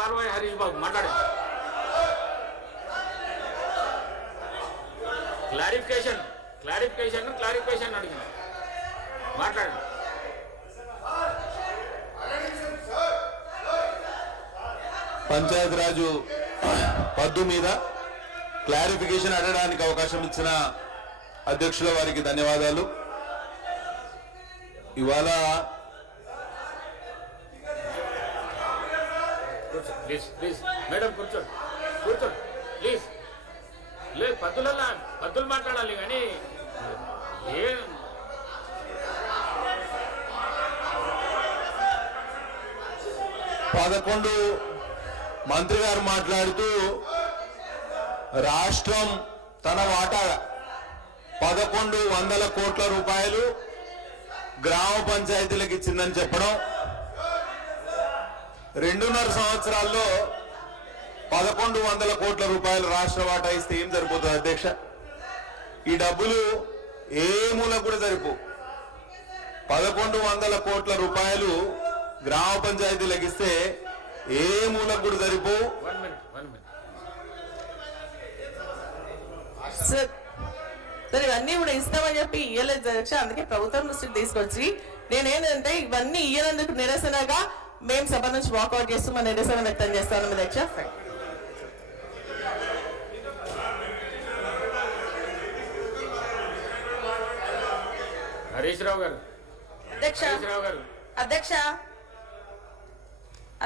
పాల్వాయి హరీష్ బాబు మాట్లాడండి. క్లారిఫికేషన్ అడిగింది, మాట్లాడండి. పంచాయతీరాజు పద్దు మీద క్లారిఫికేషన్ అడగడానికి అవకాశం ఇచ్చిన అధ్యక్షుల వారికి ధన్యవాదాలు. ఇవాళ ప్లీజ్ మేడం కూర్చోండి ప్లీజ్. లేదు పద్దులు మాట్లాడాలి కానీ ఏ 11 మంత్రి గారు మాట్లాడుతూ రాష్ట్రం తన వాటా 1100 కోట్ల రూపాయలు గ్రామ పంచాయతీలకు ఇచ్చిందని చెప్పడం, 2.5 సంవత్సరాల్లో 1100 కోట్ల రూపాయలు రాష్ట్ర వాటా ఇస్తే ఏం సరిపోతుంది అధ్యక్ష? ఈ డబ్బులు ఏ మూల కూడా సరిపో. 1100 కోట్ల రూపాయలు గ్రామ పంచాయతీలకు ఇస్తే ఏ మూలకు కూడా సరిపో. సరే ఇవన్నీ కూడా ఇస్తామని చెప్పి ఇయ్యలేదు అధ్యక్ష. అందుకే ప్రభుత్వం దృష్టికి తీసుకొచ్చి నేనేంటంటే ఇవన్నీ ఇయ్యనందుకు నిరసనగా మేము సభ నుంచి వాకౌట్ చేస్తూ మన నిరసన వ్యక్తం చేస్తాను అధ్యక్ష. హరీష్ రావు గారు.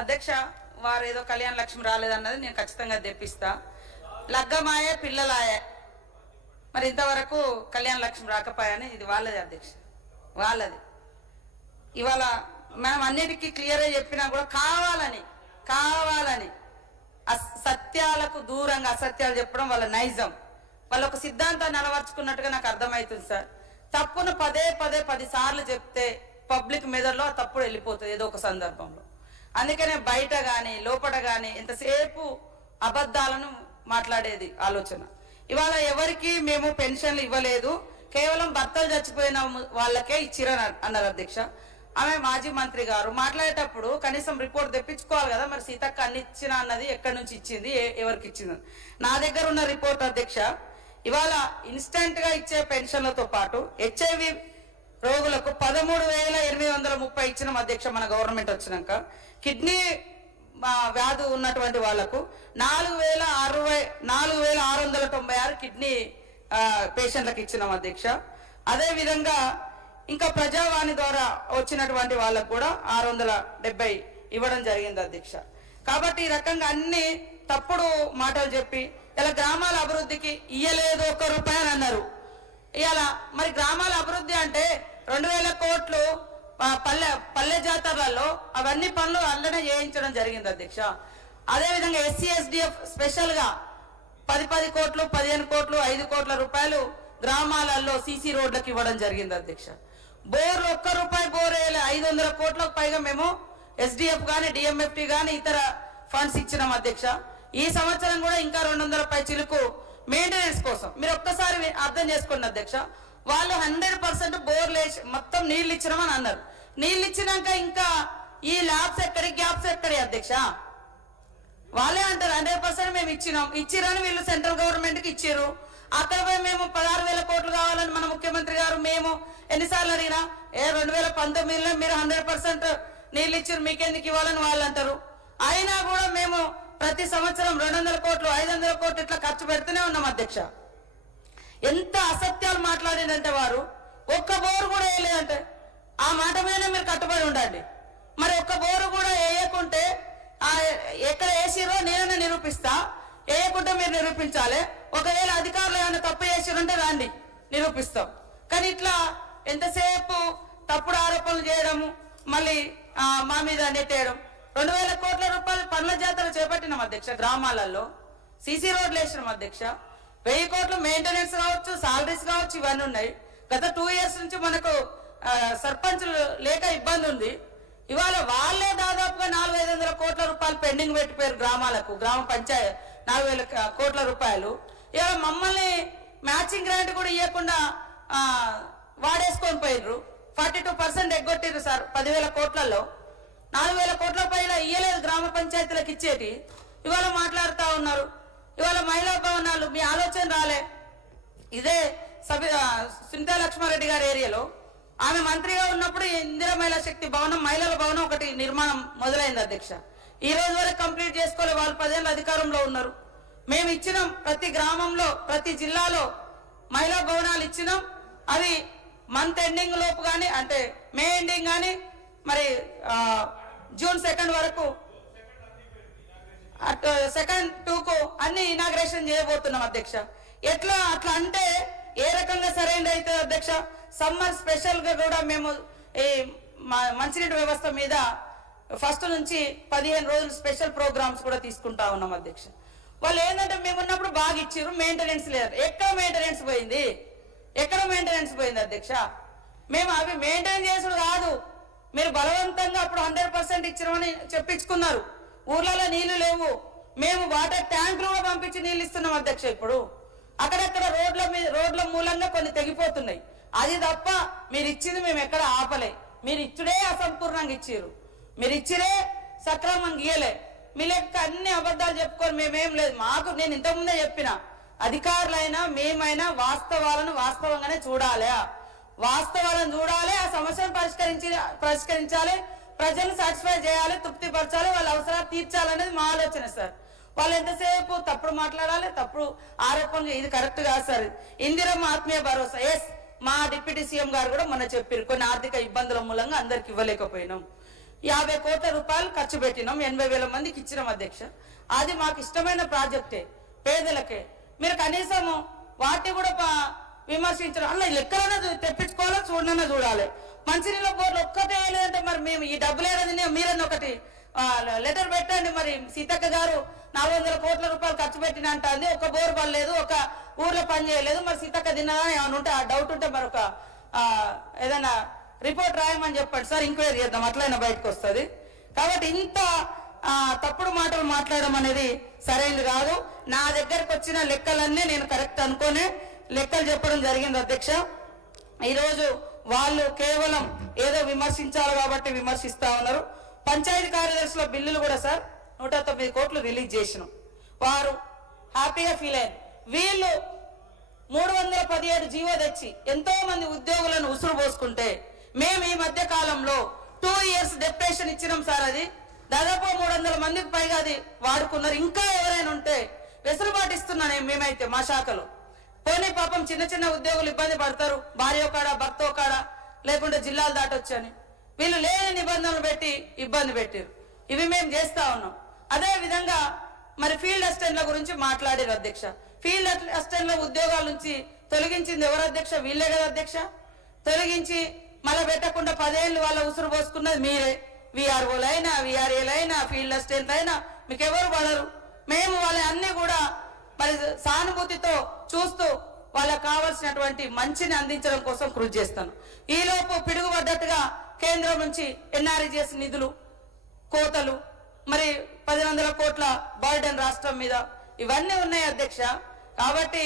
అధ్యక్ష వారు ఏదో కళ్యాణ లక్ష్మి రాలేదన్నది నేను ఖచ్చితంగా తెప్పిస్తా. లగ్గమాయే పిల్లలాయే, మరి ఇంతవరకు కళ్యాణ లక్ష్మి రాకపోయాని ఇది వాళ్ళది అధ్యక్ష, వాళ్ళది. ఇవాళ మనం అన్నిటికీ క్లియర్గా చెప్పినా కూడా కావాలని సత్యాలకు దూరంగా అసత్యాలు చెప్పడం వాళ్ళ నైజం. వాళ్ళు ఒక సిద్ధాంతాన్ని అలవర్చుకున్నట్టుగా నాకు అర్థమవుతుంది సార్. తప్పును పదే 10 సార్లు చెప్తే పబ్లిక్ మెదడులో ఆ తప్పుడు వెళ్ళిపోతుంది ఏదో ఒక సందర్భంలో. అందుకనే బయట కానీ లోపల కానీ ఎంతసేపు అబద్ధాలను మాట్లాడేది ఆలోచన. ఇవాళ ఎవరికి మేము పెన్షన్లు ఇవ్వలేదు, కేవలం భర్తలు చచ్చిపోయిన వాళ్ళకే ఇచ్చిరని అన్నారు అధ్యక్ష. ఆమె మాజీ మంత్రి గారు మాట్లాడేటప్పుడు కనీసం రిపోర్ట్ తెప్పించుకోవాలి కదా, మరి సీతక్క అన్ని ఇచ్చినా అన్నది ఎక్కడి నుంచి ఇచ్చింది, ఎవరికి ఇచ్చింది. నా దగ్గర ఉన్న రిపోర్ట్ అధ్యక్ష, ఇవాళ ఇన్స్టెంట్ గా ఇచ్చే పెన్షన్లతో పాటు హెచ్ఐవి రోగులకు 13,830 ఇచ్చినాం అధ్యక్ష మన గవర్నమెంట్ వచ్చినాక. కిడ్నీ వ్యాధి ఉన్నటువంటి వాళ్లకు 4,696 కిడ్నీ పేషెంట్లకు ఇచ్చినాం అధ్యక్ష. అదే విధంగా ఇంకా ప్రజావాణి ద్వారా వచ్చినటువంటి వాళ్ళకు కూడా 670 ఇవ్వడం జరిగింది అధ్యక్ష. కాబట్టి ఈ రకంగా అన్ని తప్పుడు మాటలు చెప్పి ఇలా గ్రామాల అభివృద్ధికి ఇయ్యలేదు 1 రూపాయి అని అన్నారు. ఇలా మరి గ్రామాల అభివృద్ధి అంటే 2,000 కోట్లు పల్లె జాతరలలో అవన్నీ పనులు అల్లనే చేయించడం జరిగింది అధ్యక్ష. అదేవిధంగా SC/SDF స్పెషల్ గా 10 కోట్లు 15 కోట్లు 5 కోట్ల రూపాయలు గ్రామాలలో CC రోడ్లకు ఇవ్వడం జరిగింది అధ్యక్ష. బోర్లు 1 రూపాయి బోర్ 500 కోట్లకు పైగా మేము SDF గాని DMFT గాని ఇతర ఫండ్స్ ఇచ్చినాం అధ్యక్ష. ఈ సంవత్సరం కూడా ఇంకా 200 పై చిలుకు మెయింటెనెన్స్ కోసం. మీరు ఒక్కసారి అర్థం చేసుకోండి అధ్యక్ష, వాళ్ళు 100% బోర్లు వేసి మొత్తం నీళ్లు ఇచ్చినామని అన్నారు. నీళ్ళు ఇచ్చినాక ఇంకా ఈ ల్యాబ్స్ ఎక్కడి గ్యాప్స్ ఎక్కడి అధ్యక్ష? వాళ్ళే అంటారు 100% మేము ఇచ్చిరని వీళ్ళు సెంట్రల్ గవర్నమెంట్ కి ఇచ్చారు. అక్కడ పోయి మేము 16,000 కోట్లు కావాలని మన ముఖ్యమంత్రి గారు మేము ఎన్నిసార్లు అడిగినా 2019లో మీరు 100% నీళ్ళు ఇచ్చారు మీకెందుకు ఇవ్వాలని వాళ్ళు అంటారు. అయినా కూడా మేము ప్రతి సంవత్సరం 200 కోట్లు 500 కోట్లు ఇట్లా ఖర్చు పెడుతూనే ఉన్నాం అధ్యక్ష. ఎంత అసత్యాలు మాట్లాడిందంటే వారు ఒక్క బోరు కూడా వేయలేదంటే ఆ మాట మీద మీరు కట్టుబడి ఉండండి. మరి ఒక్క బోరు కూడా వేయకుంటే ఎక్కడ వేసిరో నేనైనా నిరూపిస్తా, వేయకుంటే మీరు నిరూపించాలి. ఒకవేళ అధికారులు ఏమైనా తప్పు చేసిరంటే రండి నిరూపిస్తాం. కానీ ఇట్లా ఎంతసేపు తప్పుడు ఆరోపణలు చేయడము మళ్ళీ మా మీద నెట్టేయడం. 2,000 కోట్ల రూపాయలు పనుల జాతర చేపట్టినాం అధ్యక్ష. గ్రామాలలో CC రోడ్లు వేసినాం అధ్యక్ష. 1000 కోట్లు మెయింటెనెన్స్ కావచ్చు, సాలరీస్ కావచ్చు, ఇవన్నీ ఉన్నాయి. గత 2 ఇయర్స్ నుంచి మనకు సర్పంచులు లేక ఇబ్బంది ఉంది. ఇవాళ వాళ్ళే దాదాపుగా 4,500 కోట్ల రూపాయలు పెండింగ్ పెట్టిపోయారు గ్రామాలకు. గ్రామ పంచాయత్ 4,000 కోట్ల రూపాయలు. ఇవాళ మమ్మల్ని మ్యాచింగ్ గ్రాంట్ కూడా ఇవ్వకుండా వాడేసుకొని పోయిర్రు. 42% ఎగ్గొట్టిర్రు సార్ 10,000 కోట్లలో. 4,000 కోట్ల పైన ఇయ్యలేదు గ్రామ పంచాయతీలకు ఇచ్చేటి, ఇవాళ మాట్లాడుతూ ఉన్నారు. ఇవాళ మహిళా భవనాలు మీ ఆలోచన రాలే. ఇదే సునీతా లక్ష్మారెడ్డి గారి ఏరియాలో ఆమె మంత్రిగా ఉన్నప్పుడు ఇందిరా మహిళా శక్తి భవనం, మహిళల భవనం ఒకటి నిర్మాణం మొదలైంది అధ్యక్ష. ఈ రోజు వరకు కంప్లీట్ చేసుకోలే. వాళ్ళు 10 ఏళ్ళ అధికారంలో ఉన్నారు. మేము ఇచ్చినాం, ప్రతి గ్రామంలో ప్రతి జిల్లాలో మహిళా భవనాలు ఇచ్చినాం. అవి మంత్ ఎండింగ్ లోపు కానీ, అంటే మే ఎండింగ్ కానీ, మరి జూన్ 2 వరకు, సెకండ్ 2కు అన్ని ఇనాగ్రేషన్ చేయబోతున్నాం అధ్యక్ష. ఎట్లా అట్లా అంటే ఏ రకంగా సరైనది అయితే అధ్యక్ష. సమ్మర్ స్పెషల్ గా కూడా మేము ఈ మంచినీటి వ్యవస్థ మీద ఫస్ట్ నుంచి 15 రోజులు స్పెషల్ ప్రోగ్రామ్స్ కూడా తీసుకుంటా ఉన్నాం అధ్యక్ష. వాళ్ళు ఏంటంటే మేము ఉన్నప్పుడు బాగా ఇచ్చారు, మెయింటెనెన్స్ లేదు. ఎక్కడ మెయింటెనెన్స్ పోయింది? ఎక్కడ మెయింటెనెన్స్ పోయింది అధ్యక్ష? మేము అవి మెయింటైన్ చేసుడు కాదు, మీరు బలవంతంగా అప్పుడు 100% ఇచ్చినామని చెప్పించుకున్నారు. ఊర్లలో నీళ్లు లేవు, మేము వాటర్ ట్యాంకులు కూడా పంపించి నీళ్ళు ఇస్తున్నాం అధ్యక్ష. ఇప్పుడు అక్కడక్కడ రోడ్ల మూలంగా కొన్ని తెగిపోతున్నాయి. అది తప్ప మీరు ఇచ్చింది మేము ఎక్కడ ఆపలే. మీరు ఇచ్చుడే అసంపూర్ణంగా ఇచ్చిరు, మీరు ఇచ్చిరే సక్రమంగా ఇయ్యలే. మీ లెక్క అన్ని అబద్ధాలు చెప్పుకొని మేమేం లేదు. మాకు నేను ఇంతకుముందే చెప్పిన, అధికారులైనా మేమైనా వాస్తవాలను వాస్తవంగానే చూడాలి, వాస్తవాలను చూడాలి, ఆ సమస్యను పరిష్కరించాలి, ప్రజలు సాటిస్ఫై చేయాలి, తృప్తిపరచాలి, వాళ్ళ అవసరాలు తీర్చాలనేది మా ఆలోచన సార్. వాళ్ళు ఎంతసేపు తప్పుడు మాట్లాడాలి, తప్పుడు ఆరోపణలు, ఇది కరెక్ట్ కాదు సార్. ఇందిరమ్మ ఆత్మీయ భరోసా, ఎస్, మా డిప్యూటీ సీఎం గారు కూడా మొన్న చెప్పారు, కొన్ని ఆర్థిక ఇబ్బందుల మూలంగా అందరికి ఇవ్వలేకపోయినాం. 50 కోట్ల రూపాయలు ఖర్చు పెట్టినాం, 80,000 మందికి ఇచ్చినాం అధ్యక్ష. అది మాకు ఇష్టమైన ప్రాజెక్టే, పేదలకే. మీరు కనీసం వాటిని కూడా విమర్శించడం అలా లెక్కలన్నా తెప్పించుకోవాలా, చూడనన్నా చూడాలి. మంచినీళ్ళ బోర్లు ఒక్కటే లేదంటే మరి మేము ఈ డబ్బులు ఏదైనా మీరన్నా ఒకటి లెటర్ పెట్టండి. మరి సీతక్క గారు 400 కోట్ల రూపాయలు ఖర్చు పెట్టిన అంటుంది, ఒక బోర్ పడలేదు, ఒక ఊర్లో పని చేయలేదు. మరి సీతక్క తిన్నదా ఏమైనా ఉంటే, ఆ డౌట్ ఉంటే మరి ఒక ఏదైనా రిపోర్ట్ రాయమని చెప్పండి సార్, ఎంక్వైరీ చేద్దాం, అట్లయినా బయటకు వస్తుంది. కాబట్టి ఇంత తప్పుడు మాటలు మాట్లాడడం అనేది సరైనది కాదు. నా దగ్గరకు వచ్చిన లెక్కలన్నీ నేను కరెక్ట్ అనుకోనే లెక్కలు చెప్పడం జరిగింది అధ్యక్ష. ఈరోజు వాళ్ళు కేవలం ఏదో విమర్శించాలి కాబట్టి విమర్శిస్తా ఉన్నారు. పంచాయతీ కార్యదర్శుల బిల్లులు కూడా సార్ 109 కోట్లు రిలీజ్ చేసినాం, వారు హ్యాపీగా ఫీల్ అయ్యారు. వీళ్ళు 317 జీవో తెచ్చి ఎంతో మంది ఉద్యోగులను ఉసురు పోసుకుంటే మేము ఈ మధ్య కాలంలో 2 ఇయర్స్ డెప్యుటేషన్ ఇచ్చినాం సార్. అది దాదాపు 300 మందికి పైగా అది వాడుకున్నారు. ఇంకా ఎవరైనా ఉంటే వెసులుబాటు ఇస్తున్నాను మేమైతే మా శాఖలో. పోనీ పాపం చిన్న చిన్న ఉద్యోగులు ఇబ్బంది పడతారు, భార్య కాడ భర్త కాడ లేకుంటే జిల్లాలు దాటొచ్చని వీళ్ళు లేని నిబంధనలు పెట్టి ఇబ్బంది పెట్టారు. ఇవి మేము చేస్తా ఉన్నాం. అదే విధంగా మరి ఫీల్డ్ అసిస్టెంట్ల గురించి మాట్లాడారు అధ్యక్ష. ఫీల్డ్ అసిస్టెంట్ల ఉద్యోగాల నుంచి తొలగించింది ఎవరు అధ్యక్ష? వీళ్ళే కదా అధ్యక్ష. తొలగించి మళ్ళీ పెట్టకుండా 10 ఏళ్ళు వాళ్ళ ఉసురు పోసుకున్నది మీరే. విఆర్ఓలైనా, విఆర్ఏలైనా, ఫీల్డ్ అసిస్టెంట్ అయినా మీకు ఎవరు పడరు. మేము వాళ్ళ అన్ని కూడా మరి సానుభూతితో చూస్తూ వాళ్ళకు కావాల్సినటువంటి మంచిని అందించడం కోసం కృషి చేస్తాను. ఈలోపు పిడుగుపడ్డట్టుగా కేంద్రం నుంచి ఎన్ఆర్ఈజీఎస్ నిధులు కోతలు, మరి 1,100 కోట్ల బర్డెన్ రాష్ట్రం మీద, ఇవన్నీ ఉన్నాయి అధ్యక్ష. కాబట్టి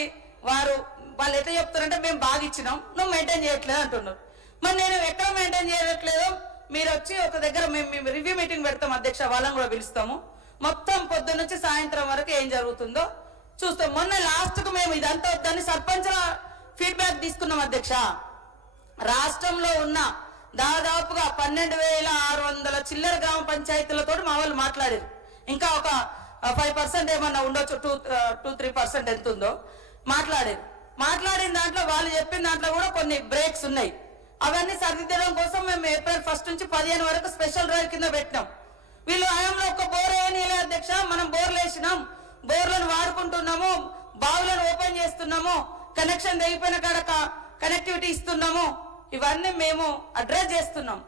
వాళ్ళు ఎట్లా చెప్తారంటే మేము బాగా ఇచ్చినాం, నువ్వు మెయింటైన్ చేయట్లేదు అంటున్నారు. మరి నేను ఎక్కడ మెయింటైన్ చేయట్లేదు, మీరు వచ్చి ఒక దగ్గర మేము రివ్యూ మీటింగ్ పెడతాం అధ్యక్ష, వాళ్ళని కూడా పిలుస్తాము. మొత్తం పొద్దున్న నుంచి సాయంత్రం వరకు ఏం జరుగుతుందో చూస్తాం. మొన్న లాస్ట్ కు మేము ఇదంతా వద్దని సర్పంచ్ల ఫీడ్బ్యాక్ తీసుకున్నాం అధ్యక్ష. రాష్ట్రంలో ఉన్న దాదాపుగా 12,600 చిల్లర గ్రామ పంచాయతీలతో మా వాళ్ళు మాట్లాడారు. ఇంకా ఒక 5% ఏమన్నా ఉండొచ్చు, 2-3% ఎంత ఉందో మాట్లాడారు. మాట్లాడిన దాంట్లో వాళ్ళు చెప్పిన దాంట్లో కూడా కొన్ని బ్రేక్స్ ఉన్నాయి. అవన్నీ సరిదిద్దడం కోసం మేము ఏప్రిల్ 1 నుంచి 15 వరకు స్పెషల్ డ్రైవ్ కింద పెట్టినాం. వీళ్ళు ఆయంలో ఒక బోర్ వేయనీలే అధ్యక్ష. మనం బోర్లు వేసినాం, బోర్లను వాడుకుంటున్నాము, బావులను ఓపెన్ చేస్తున్నాము, కనెక్షన్ తెగిపోయిన కాడ కనెక్టివిటీ ఇస్తున్నాము, ఇవన్నీ మేము అడ్రస్ చేస్తున్నాం.